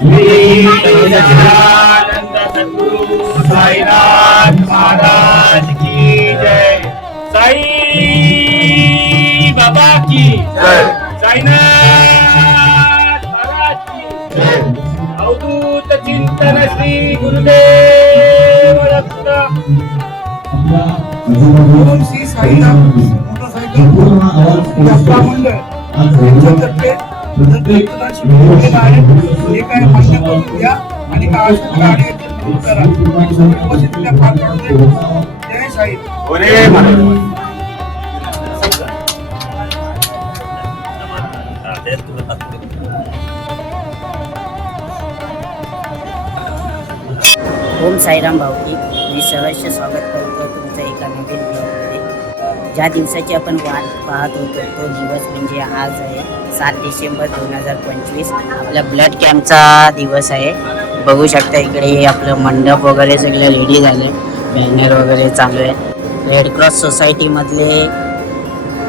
श्री सच्चिदानंद सद्गुरु साईनाथ महाराज की जय। साई बाबा की जय। साईनाथ महाराज की जय। अवधूत चिंतन श्री गुरुदेव दत्त। ओम श्री साईनाथ मोटरसायकल व्यापार मंडळ यांच्यातर्फे रक्तदान शिबिर आहे। हे काय मान्य करून घ्या आणि आवश्यक गाडी सुरू करा। उपस्थितीला पार पाडू दे। जय साई। ओरे महाराज। ओम साईराम भाऊजी, मी सहर्ष स्वागत करतो तुमचं एका नवीन व्हिडिओमध्ये। ज्या दिवसाची आपण वाट पाहत होतो तो दिवस म्हणजे आज आहे 7 डिसेंबर 2025। आपला ब्लड कॅम्पचा दिवस आहे। बघू शकता इकडे आपलं मंडप वगैरे सगळं रेडी झालं, बॅनर वगैरे चालू आहे। रेड क्रॉस सोसायटीमधले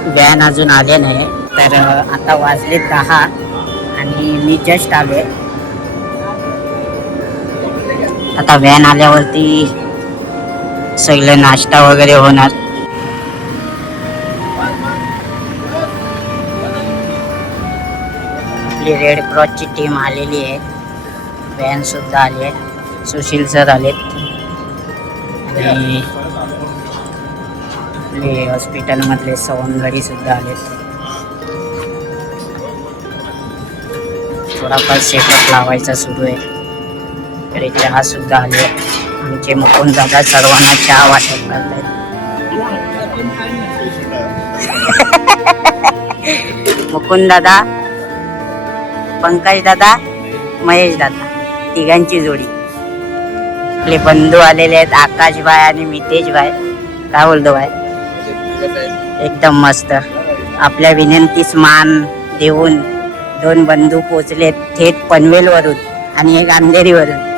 व्हॅन अजून आले नाही, तर आता वाजले 10 आणि मी जस्ट आलो आहे। आता व्हॅन आल्यावरती सगळे नाश्ता वगैरे होणार। आपली रेड क्रॉसची टीम आलेली आहे, व्हॅन सुद्धा आली आहे, सुशील सर आलेत आणि आपले हॉस्पिटलमधले सवंगडी सुद्धा आलेत। थोडाफार सेटअप लावायचा सुरू आहे। इकडे चहा सुद्धा आले, आमचे मुकुंद दादा सर्वांना चहा वाटप करतायत। मुकुंद दादा, पंकज दादा, महेश दादा तिघांची जोडी। आपले बंधू आलेले आहेत, आकाश भाई आणि मितेश भाई। काय बोलतो भाई? एकदम मस्त। आपल्या विनंतीस मान देऊन 2 बंधू पोचलेत थेट पनवेल वरून आणि एक अंधेरी वरून।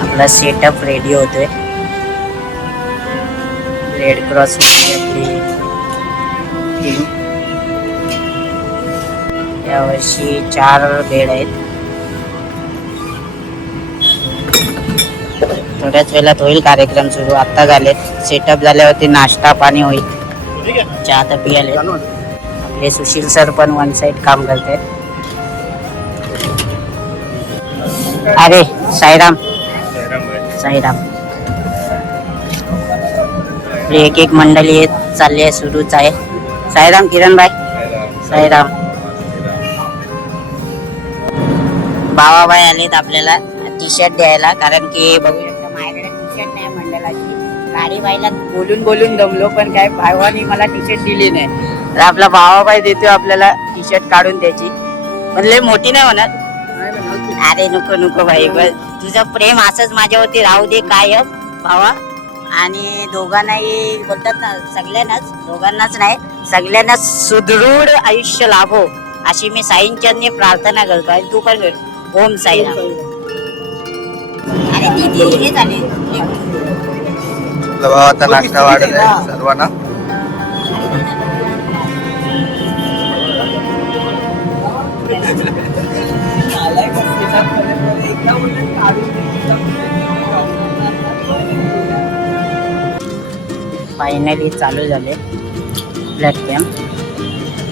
आपला सेटअप रेडी होतोय। रेड क्रॉस आपली टीम यावर्षी 4 बेड आहेत। थोड्याच वेळात होईल कार्यक्रम सुरू। आता झालेत, सेटअप झाल्यावरती नाश्ता पाणी होईल। चहा तर पियाले। आपले सुशील सर पण वन साइड काम करतात। अरे साईराम साईराम। एक एक मंडळी चालली आहे, सुरूच आहे। साईराम किरण भाई, साईराम। बाबाबाई आलेत आपल्याला टी शर्ट द्यायला, कारण की बघू शकता माझ्याकडे टी शर्ट नाही मंडळाची। गाडी बाईला बोलून बोलून दमलो, पण काय भावानी मला टी शर्ट दिली नाही, तर आपला बाबाबाई देतोय आपल्याला टी शर्ट काढून द्यायची। पण लय मोठी नाही होणार। अरे नको नको भाई, तुझं प्रेम असंच माझ्यावरती राहू दे कायम भावा। आणि दोघांनाही बोलतात ना, सगळ्यांनाच, दोघांनाच नाही सगळ्यांनाच सुदृढ आयुष्य लाभो अशी मी साईंचरणी प्रार्थना करतो। आणि तू पण कर। ओम साईराम। अरे दीदी हे झाले आता नाश्ता वाढत आहे सर्वांना। फायनली चालू झाले ब्लड कॅम्प।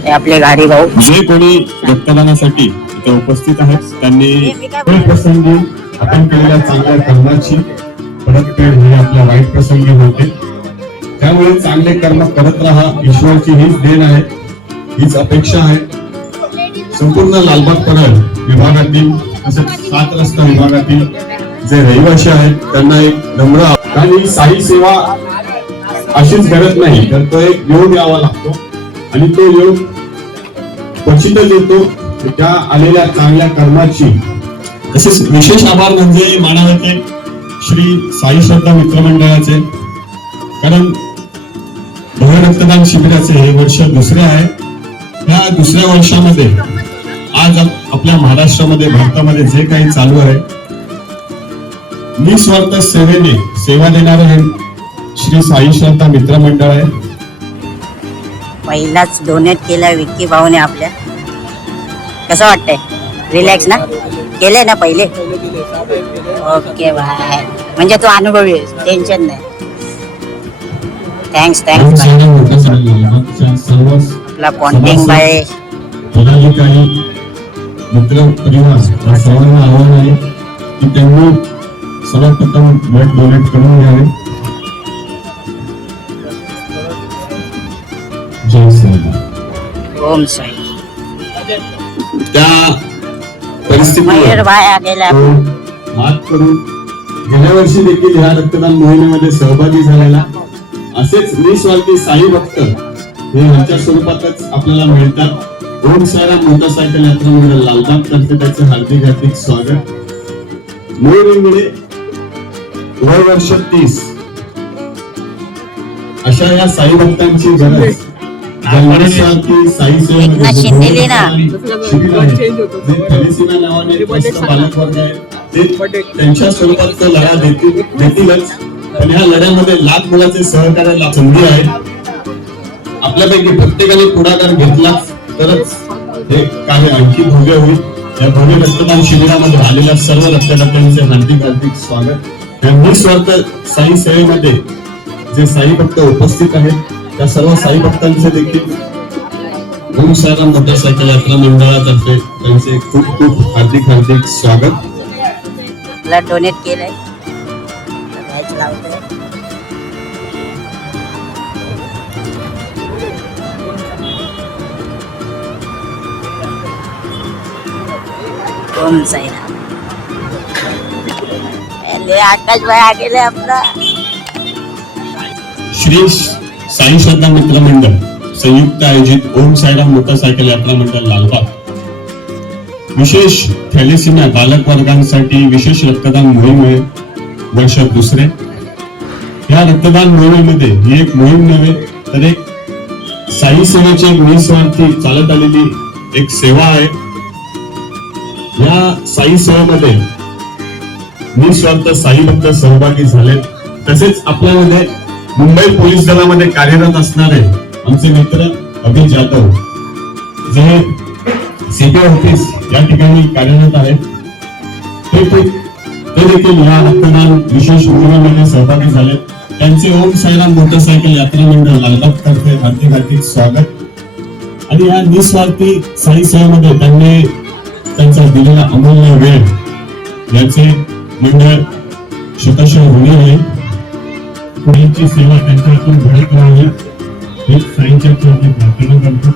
हे आपले गाडी भाऊ जे कोणी रक्तदानासाठी इथे उपस्थित आहेत त्यांनी प्रसंगी आपण केलेल्या चांगल्या कर्माची परतफेड ही आपल्या वाईट प्रसंगी होते। त्यामुळे चांगले कर्म करत राहा, ईश्वरची हीच देण आहे, हीच अपेक्षा आहे। संपूर्ण लालबाग परळ विभागातील तसेच 7 रस्ता विभागातील जे रहिवासी आहेत त्यांना एक नम्र आणि साई सेवा अशीच गरज नाही, तर तो एक योग यावा लागतो आणि तो योग क्वचितच येतो त्या आलेल्या चांगल्या कर्माची। तसेच विशेष आभार म्हणजे मानावते श्री साई श्रद्धा मित्रमंडळाचे, कारण भव्य रक्तदान शिबिराचे हे वर्ष दुसरे आहे। या दुसऱ्या वर्षामध्ये आज आपल्या महाराष्ट्रामध्ये भारतामध्ये जे काही चालू आहे, निस्वार्थ सेवेने सेवा देणारं हे श्री साई श्रद्धा मित्र मंडळ आहे. पहिलाच डोनेट केलाय विक्की भाऊने आपल्या. कसं वाटतंय? रिलॅक्स ना? केले ना पहिले? Okay bye. म्हणजे तू अनुभवी आहेस, टेन्शन नाही. थँक्स आपला पॉन्टिंग बाय पदाधिकारी मित्र परिवार या सर्वांना आव्हान आहे की त्यांनी सर्वप्रथम ब्लड डोनेट करून घ्यावे. जय साई. ओम साई. त्या मयूर परिस्थितीवर भाया गेल्या. तो मात करून गेल्या वर्षी देखील ह्या रक्तदान मोहिमेमध्ये सहभागी झालेला असेच निस्वार्थी साई भक्त हे ह्यांच्या स्वरूपातच आपल्याला मिळतात. ओम साईराम मोटरसायकल यात्रा मंडळ लालबाग तर्फे त्याचे हार्दिक स्वागत. मोहिमेमुळे वय वर्ष 30 अशा या साई भक्तांची गरज निस्वार्थी साई एकनाथ शिंदेले ना. थॅलेसिमिया नावाने ट्रस्ट पालक वर्ग आहे, ते त्यांच्या स्वरूपात तो लढा देतीलच. पण ह्या लढ्यामध्ये लाख मुलाचे सहकार्याला संधी आहे. आपल्यापैकी प्रत्येकाने पुढाकार घेतला तरच हे कार्य आणखी भव्य होईल. या भव्य रक्तदान शिबिरामध्ये आलेल्या सर्व रक्तदात्यांचे हार्दिक स्वागत. या निस्वार्थ साई सेवेमध्ये जे साई भक्त उपस्थित आहेत त्या सर्व साई भक्तांचे देखील ओम साईराम मोटरसायकल यात्रा मंडळातर्फे त्यांचे खूप हार्दिक स्वागत. ब्लड डोनेट केलंय. मॅच लावतोय. ओम साईराम. आकाश भाई गेले आपला. श्री साई श्रद्धा मित्र मंडळ संयुक्त आयोजित ओम साईराम मोटरसायकल यात्रा मंडळ लालबाग विशेष थॅलेसिमिया बालक वर्गांसाठी विशेष रक्तदान मोहीम आहे. वर्ष दुसरे या रक्तदान मोहिमेमध्ये ही एक मोहीम नव्हे तर एक साई सेवेची एक निस्वार्थी चालत आलेली एक सेवा आहे. या साई सेवेमध्ये निस्वार्थ साई भक्त सहभागी झाले. तसेच आपल्यामध्ये मुंबई पोलीस दलामध्ये कार्यरत असणारे आमचे मित्र अभि जाधव जे सीपी ऑफिस या ठिकाणी कार्यरत आहेत, ते देखील या रक्तदान विशेष मोहिमेमध्ये सहभागी झाले. त्यांचे ओम साईराम मोटरसायकल यात्रा मंडळ लालबाग तर्फे हार्दिक स्वागत. आणि या निस्वार्थी साई सेवेमध्ये त्यांनी त्यांचा दिलेला अमूल्य वेळ याचे मंडळ शतशः ऋणी आहे. त्यांची सेवा त्यांच्यातून घडत राहावी हे साईंच्या चरणी प्रार्थना करतो.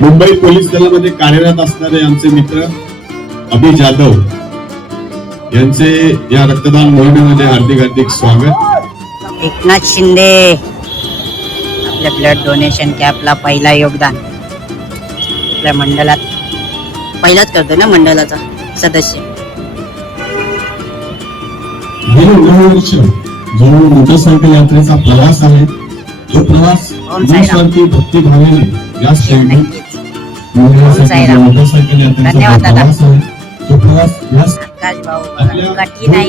मुंबई पोलीस दलामध्ये कार्यरत असणारे आमचे मित्र अभि जाधव यांचे या रक्तदान मोहिमेमध्ये हार्दिक स्वागत. एकनाथ शिंदे आपल्या ब्लड डोनेशन कॅम्पला पहिला योगदान आपल्या मंडळात पहिलाच करतो ना मंडळाचा सदस्य. गेली 9 वर्ष जो मोटरसायकल यात्रेचा प्रवास आहे तो प्रवास निस्वार्थी भक्तिभावाने या श्रेणी मोटरसायकल यात्रेचा प्रवास आहे. तो प्रवास या आकाश भाऊ कठिनाई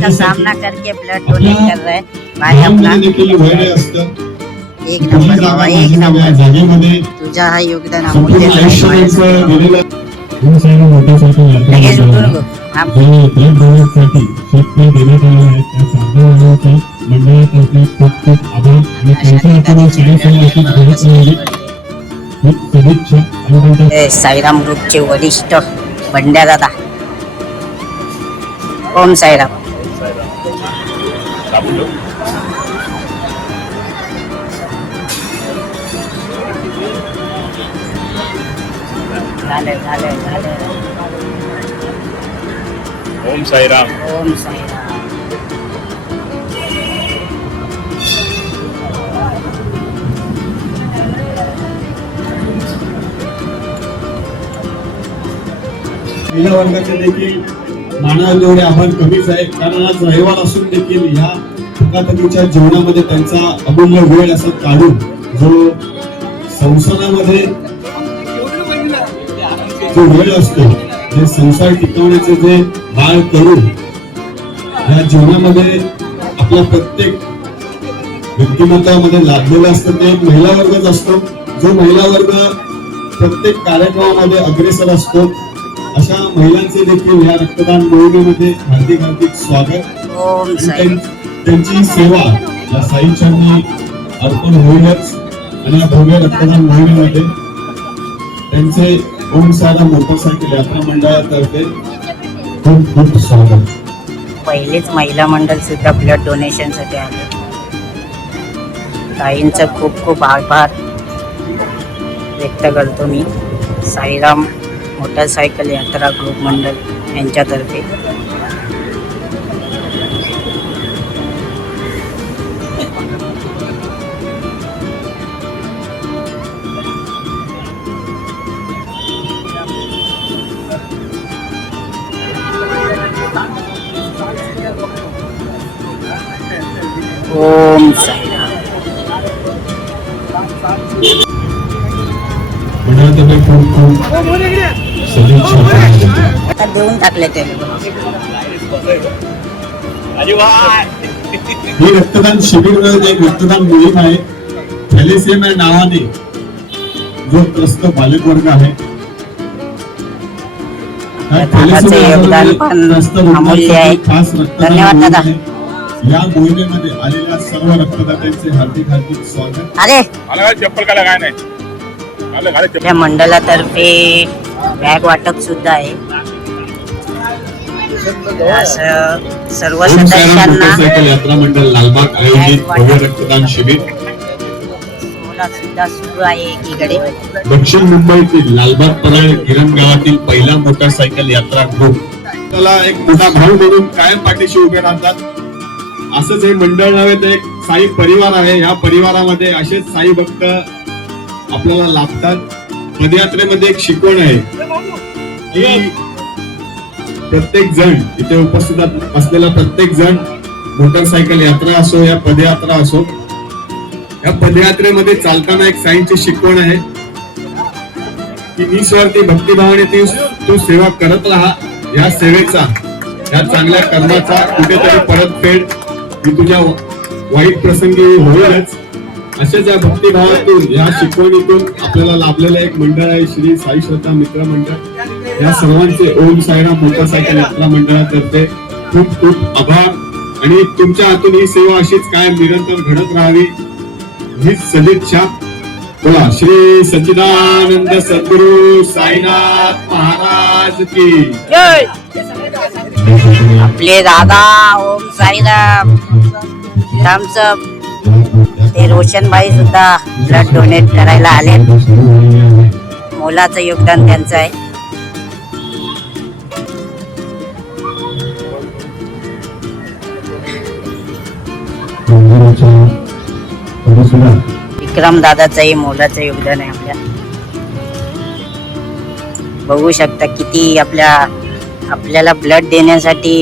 का सामना करके ब्लड डोनेट कर रहे हैं भाई अपना. देखील वय असतं. एक नंबर बाबा, एक नंबर. जागेमध्ये तुझा हा योगदान संपूर्ण अमूल्य आयुष्य आहे. त्यांचं गेलेलं. ओम साईराम मोटरसायकल यात्रा लगेच मंडळ उठून गो. हा. जे ब्लड डोनेटसाठी शक्य देण्यात आले आहेत त्या साधनांचा मंडळातर्फे खूप आभार आणि त्यांच्या हातून साई सेवा अशीच घडत राहावी ही सदिच्छा आणि त्यांच्या हे साईराम ग्रुपचे वरिष्ठ बंड्या दादा. ओम साईराम. झालं. ओम साईराम. ओम साईराम. महिला वर्गाचे देखील मानावे तेवढे आभार कमीच आहे, कारण आज रविवार असून देखील या धकाधकीच्या जीवनामध्ये त्यांचा अमूल्य वेळ असं काढून जो संसारामध्ये जो वेळ असतो, जे संसार टिकवण्याचे जे बाळ करून या जीवनामध्ये आपल्या प्रत्येक व्यक्तिमत्वामध्ये लादलेलं असतं ते एक महिला वर्गच असतो, जो महिला वर्ग प्रत्येक कार्यक्रमामध्ये अग्रेसर असतो. अशा महिलांचे देखील या रक्तदान मोहिमेमध्ये हार्दिक हार्दिक स्वागत. ओम साई. त्यांची सेवा या साईचरणी अर्पण होईलच आणि या भव्य रक्तदान मोहिमेमध्ये त्यांचे ओम साईराम मोटरसायकल यात्रा मंडळातर्फे खूप खूप स्वागत. पहिलेच महिला मंडळ सुद्धा ब्लड डोनेशन साठी आले. ताईंचं खूप खूप आभार व्यक्त करतो मी साईराम मोटरसायकल यात्रा ग्रुप मंडळ यांच्यातर्फे. ओम साईराम. मंडळातर्फे खूप खूप शुभेच्छा. आता देऊन टाकले ते. ही रक्तदान शिबिर एक रक्तदान मोहीम आहे. थॅलेसेमिया या नावाने जो त्रस्त बालक वर्ग आहे, त्या दादाचे योगदान पण त्रस्त अमूल्य आहे. खास रक्तदान धन्यवाद मोहीम दादा. आहे. या मोहिमेमध्ये आलेल्या सर्व रक्तदात्यांचे हार्दिक हार्दिक स्वागत. अरे मला काय चप्पल काय काय नाही मला घाले चप्पल. या मंडळातर्फे बॅग वाटप सुद्धा आहे. असं सर्व ओम साईराम सदस्यांना मोटरसायकल यात्रा मंडळ लालबाग आयोजित भव्य रक्तदान शिबिर सोहळा सुद्धा सुरू आहे एकीकडे. दक्षिण मुंबईतील लालबाग परळ गिरण गावातील पहिला मोटरसायकल यात्रा ग्रुप त्याला एक मोठा भाऊ म्हणून कायम पाठीशी उभे राहतात. असंच हे मंडळ नव्हे तर एक साई परिवार आहे. या परिवारामध्ये असेच साई भक्त आपल्याला लाभतात. पदयात्रेमध्ये एक शिकवण आहे की प्रत्येक जण इथे उपस्थित असलेला प्रत्येक जण मोटरसायकल यात्रा असो या पदयात्रा असो, या पदयात्रेमध्ये चालताना एक साईंची शिकवण आहे की निस्वार्थी भक्तिभावाने तू सेवा करत राहा. या सेवेचा, या चांगल्या कर्माचा कुठेतरी परतफेड ही तुझ्या वाईट प्रसंगी होईलच. अशाच या भक्तिभावातून, या शिकवणीतून आपल्याला लाभलेलं एक मंडळ आहे श्री साई श्रद्धा मित्र मंडळ. या सर्वांचे ओम साईराम मोटरसायकल यात्रा मंडळातर्फे खूप खूप आभार. आणि तुमच्या हातून ही सेवा अशीच कायम निरंतर घडत राहावी हीच सदिच्छा. बोला श्री सच्चिदानंद सद्गुरु साईनाथ महाराज की जय. आपले दादा ओम साईराम थम्सअप ते रोशनबाई सुद्धा ब्लड डोनेट करायला आले. मोलाचं योगदान त्यांचं आहे. विक्रम दादाचंही मोलाचं योगदान आहे आपल्या. बघू शकता किती आपल्याला ब्लड देण्यासाठी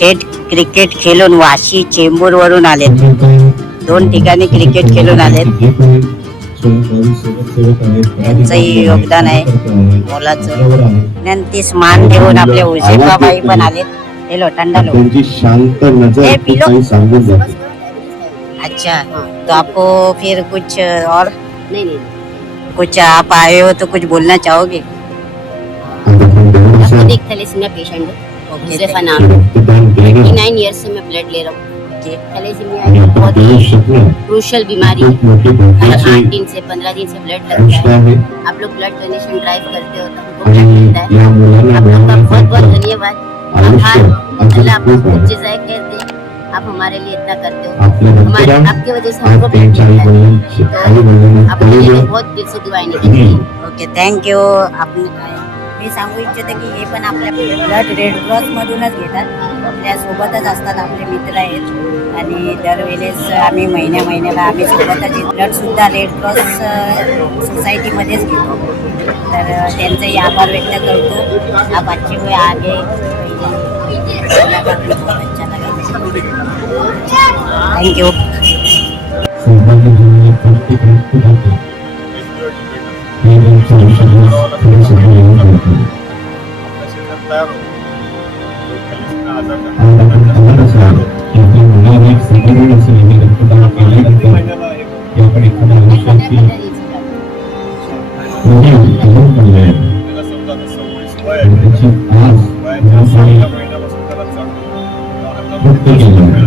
थेट क्रिकेट खेळून वाशी चेंबूर वरून आलेत. 2 ठिकाणी क्रिकेट खेळून आलेत. त्यांचंही योगदान आहे मोलाचं. आणि ते मान देऊन आपले उजेबाबाई पण आलेत. हेलो ठंडा लो. शांत नजर सांगून जाते. अच्छा, तो आपको फिर कुछ और नहीं कुछ आप आए हो तो कुछ बोलना चाहोगे? खुद एक थैलेसीमिया पेशेंट है, हुज़ैफा नाम है। 29 ईयर्स से मैं ब्लड ले रहा हूँ। थैलेसीमिया एक बहुत ही क्रूशल बीमारी है। हर 8 दिन से 15 दिन से ब्लड लगता है। आप लोग ब्लड डोनेशन ड्राइव करते हो तो हमको ब्लड मिलता है। आप लोग का बहुत बहुत धन्यवाद। आभार। अल्लाह आपको खूब जज़ाए खैर दे। आप हमारे लिए इतना करते हो, हमारे आपकी वजह से हमको ब्लड मिलता है। तो आपके लिए बहुत दिल से दुआएं निकलती हैं। Okay, thank you. आपने मी सांगू इच्छिते की हे पण आपल्या ब्लड रेड क्रॉस मधूनच घेतात, आपल्या सोबतच असतात, आपले मित्र आहेत आणि दरवेळेस आम्ही महिन्याला आम्ही सोबतच ब्लड सुद्धा रेड क्रॉस सोसायटीमध्येच घेतो. तर त्यांचाही आभार व्यक्त करतो. आप अच्छे हुए आगे थँक्यू. सहभागी झालेले प्रत्येक रक्तदाते हे त्यांच्या आयुष्यात थोडे सहभागी करतात. आज आपण पाहत असाल की आपल्या मुलाने एक सगळं असेल हे रक्तदान केल्यानंतर की आपण एखाद्या आयुष्याची घेऊन पडले आहे आणि त्याची आज व्यक्त केली आहे.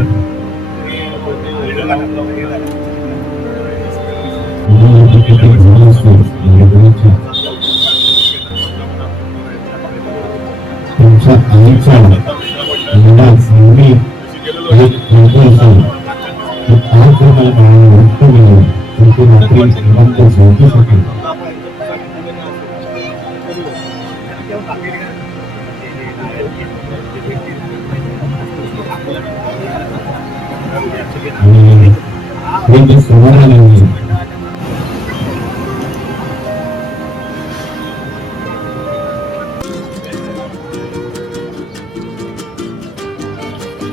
तुमच्या आईचा मुलगा मुलगी एक मुलगी असेल तर आज जर मला बाळाला व्यक्त केलं तर ती रात्री निवांत झोपू शकेल. आणि हे जे समोर आले आहे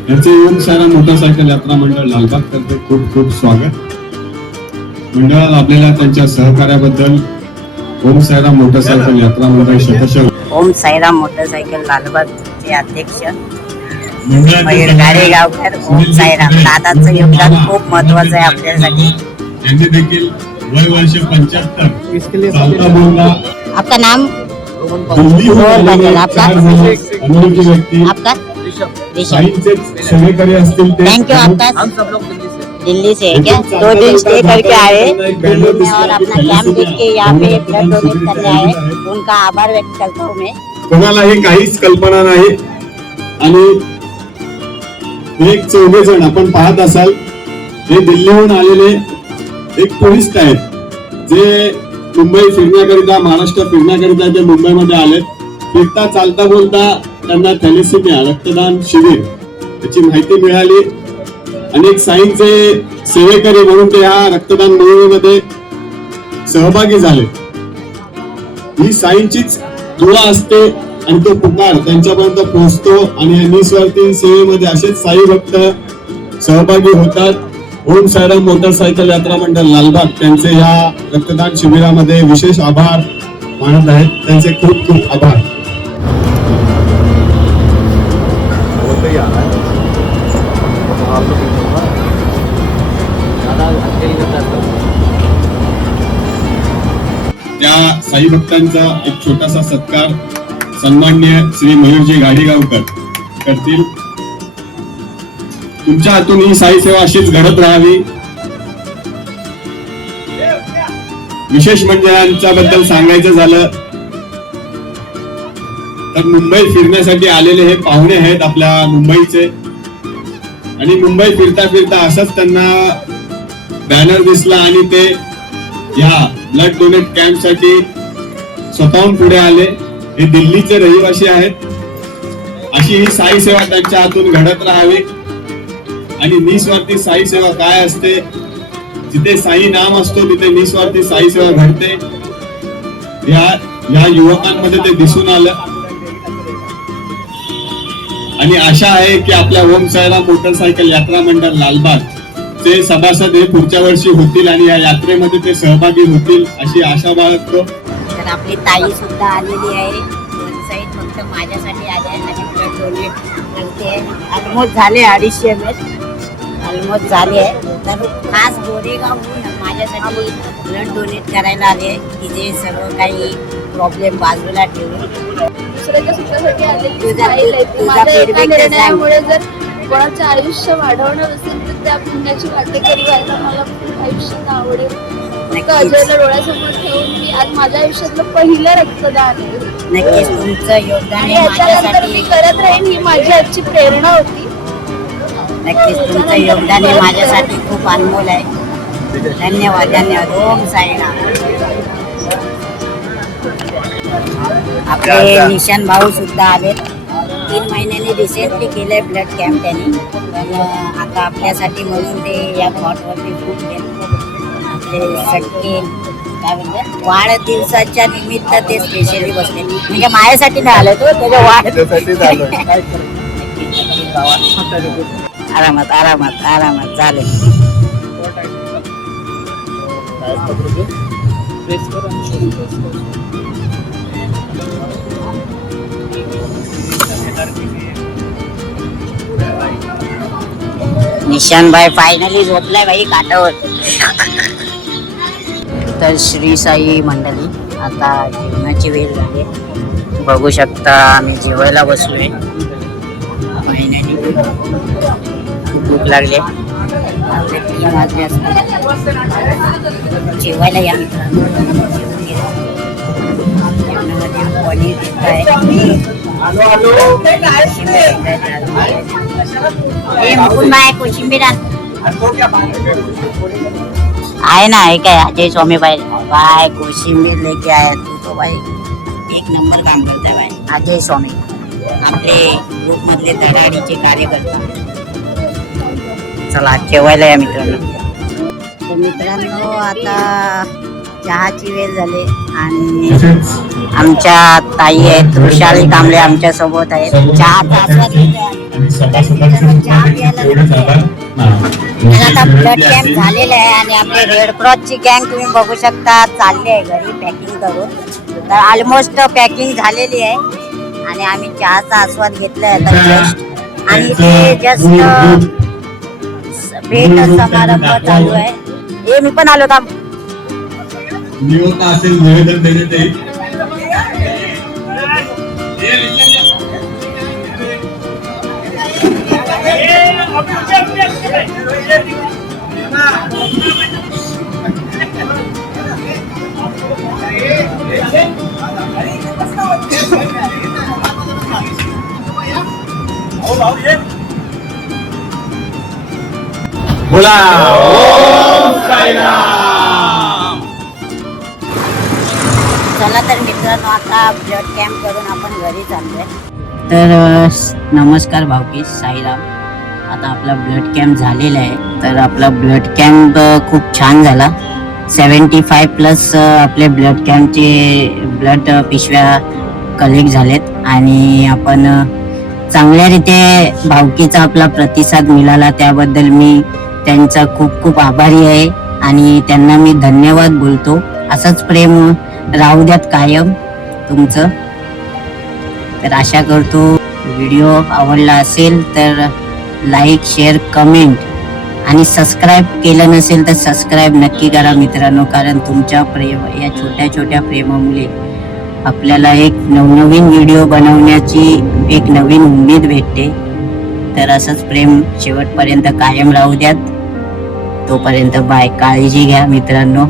याचे ओम साईराम मोटरसायकल यात्रा मंडळ लालबाग तर्फे खूप खूप स्वागत. मंडळाला आपल्याला त्यांच्या सहकार्याबद्दल ओम साईराम मोटरसायकल यात्रा मंडळ शतशः. ओम साईराम मोटरसायकल लालबागचे अध्यक्ष मंडळाचे मयूर गाडेगावकर. ओम साईराम दादाचं योगदान खूप महत्वाचं आहे आपल्यासाठी. यांनी देखील वय वर्ष 75 चालता बोलता आपका नाम दिल्लीहून और आलेले बदल आपका? 4 जण अमेरिकी व्यक्ती आपका ऋषभ. साईंचे सेवेकरी असतील ते थैंक यू. आपका दिल्ली से है क्या? 2 दिन स्टे करके आए दिल्ली में और अपना कैंप देख के यहाँ पे ब्लड डोनेट करने आए. उनका आभार व्यक्त करता हूँ मैं. कोणालाही काहीच कल्पना नाही आणि एक 14 जण आपण पाहत असाल हे दिल्लीहून आलेले एक टुरिस्ट आहेत जे मुंबई फिरण्याकरिता महाराष्ट्र फिरण्याकरिता ते मुंबईमध्ये आलेत. फिरता चालता बोलता त्यांना थॅलेसेमिया रक्तदान शिबिर याची माहिती मिळाली आणि एक साईंचे सेवेकरी म्हणून ते ह्या रक्तदान मोहिमेमध्ये सहभागी झाले. ही साईंचीच दुआ असते आणि तो पुकार त्यांच्यापर्यंत पोहोचतो आणि निस्वार्थी सेवेमध्ये असेच साई भक्त सहभागी होतात. ओम साईराम मोटरसायकल यात्रा मंडळ लालबाग त्यांचे या रक्तदान शिबिरामध्ये विशेष आभार मानत आहेत. त्यांचे खूप खूप आभार. त्या साई भक्तांचा एक छोटासा सत्कार सन्माननीय श्री मयूरजी गाडेगावकर करतील. तुमच्या हातून ही साई सेवा अशीच घडत राहावी. विशेष म्हणजे यांच्याबद्दल सांगायचं झालं तर मुंबईत फिरण्यासाठी आलेले हे पाहुणे आहेत आपल्या मुंबईचे आणि मुंबई फिरता फिरता असंच त्यांना बॅनर दिसला आणि ते या ब्लड डोनेट कॅम्प साठी स्वतःहून पुढे आले. हे दिल्लीचे रहिवासी आहेत. अशी ही साई सेवा त्यांच्या हातून घडत राहावी आणि निस्वार्थी साई सेवा काय असते, जिथे साई नाम असतो तिथे निस्वार्थी साई सेवा घडते. या युवकांमध्ये ते दिसून आलं आणि आशा आहे की आपल्या ओम साईराम मोटरसायकल यात्रा मंडळ लालबाग चे सभासद हे पुढच्या वर्षी होतील आणि या यात्रेमध्ये ते सहभागी होतील अशी आशा बाळगतो. तर आपली ताई सुद्धा आलेली आहे. दोन साईड फक्त माझ्यासाठी आले आणि ब्लड डोनेट करते. ऑलमोस्ट झाले 250 ml ऑलमोस्ट झाले आहे. तर खास गोरेगावहून माझ्यासाठी ब्लड डोनेट करायला आले की जे सर्व काही प्रॉब्लेम बाजूला ठेवून दुसऱ्याच्या सुखासाठी आलेली स्टाईल आहे ती. माझ्या एका निर्णयामुळे जर कोणाचं आयुष्य वाढवणं असेल तर त्या पुण्याची वाटेकरी व्हायला मला खूप आयुष्यात आवडेल. अजयला डोळ्यासमोर ठेवून मी आज माझ्या आयुष्यातलं पहिलं रक्तदान आहे. नक्कीच तुमचं योगदान आणि याच्यानंतर मी करत राहीन ही माझी आजची प्रेरणा होती. नक्कीच तुमचं योगदान हे माझ्यासाठी खूप अनमोल आहे. धन्यवाद. धन्यवाद. ओम साईराम. आपले निशान भाऊ सुद्धा आले. 3 महिन्यांनी रिसेंटली केलंय ब्लड कॅम्प त्यांनी, पण आता आपल्यासाठी म्हणून ते या स्पॉटवरती खूप आपले सटके काय म्हणतात वाढदिवसाच्या निमित्त ते स्पेशली बसले. म्हणजे माझ्यासाठी नाही आलं तो, त्याच्या वाढदिवसासाठी आरामात आरामात आरामात झाले. निशान भाई फायनली झोपलाय भाई काठावर. तर श्री साई मंडळी आता जेवणाची वेळ झाली. बघू शकता आम्ही जेवायला बसलोय. फायनली खूप भूक लागली. 3 वाजले असतात. जेवायला या मित्रांनो. पनीर टिक्का आहे. कोशिंबीर आहे ना, आहे काय अजय स्वामी भाई भाई कोशिंबीर लेके आया तू तो भाई एक नंबर काम करता भाई. अजय स्वामी आपले ग्रुप मधले धडाडीचे कार्यकर्ता. चला जेवायला या मित्रांनो. तर मित्रांनो आता चहाची वेळ झाली आणि आमच्या ताई आहेत वृषाली कांबळे आमच्या सोबत आहेत. चहाचा आस्वाद आता ब्लड कॅम्प झालेला आहे आणि आपली रेड क्रॉसची गँग तुम्ही बघू शकता चालली आहे घरी पॅकिंग करून. तर ऑलमोस्ट पॅकिंग झालेली आहे आणि आम्ही चहाचा आस्वाद घेतलाय आता जस्ट. आणि ते जस्ट भेट समारंभ चालू आहे. हे मी पण आलो थांब. नियोजन असेल निवेदन देण्यात येईल. बोला चला तर मित्रांनो आता ब्लड कॅम्प करून आपण घरी चाललोय. तर नमस्कार भावकी साईराम. आता आपला ब्लड कॅम्प झालेला आहे. तर आपला ब्लड कॅम्प खूप छान झाला. 75+ आपले ब्लड कॅम्पचे ब्लड पिशव्या कलेक्ट झालेत आणि आपण चांगल्यारीत्या भावकीचा आपला प्रतिसाद मिळाला त्याबद्दल मी त्यांचा खूप खूप आभारी आहे आणि त्यांना मी धन्यवाद बोलतो. असंच प्रेम राहू द्यात कायम तुमचं. तर आशा करतो व्हिडिओ आवडला असेल तर लाईक शेअर कमेंट आणि सबस्क्राईब केलं नसेल तर सबस्क्राईब नक्की करा मित्रांनो. कारण तुमच्या प्रेम या छोट्या छोट्या प्रेमामुळे आपल्याला एक नवनवीन व्हिडिओ बनवण्याची एक नवीन उमेद भेटते. तर असंच प्रेम शेवटपर्यंत कायम राहू द्यात. तोपर्यंत बाय. काळजी घ्या मित्रांनो.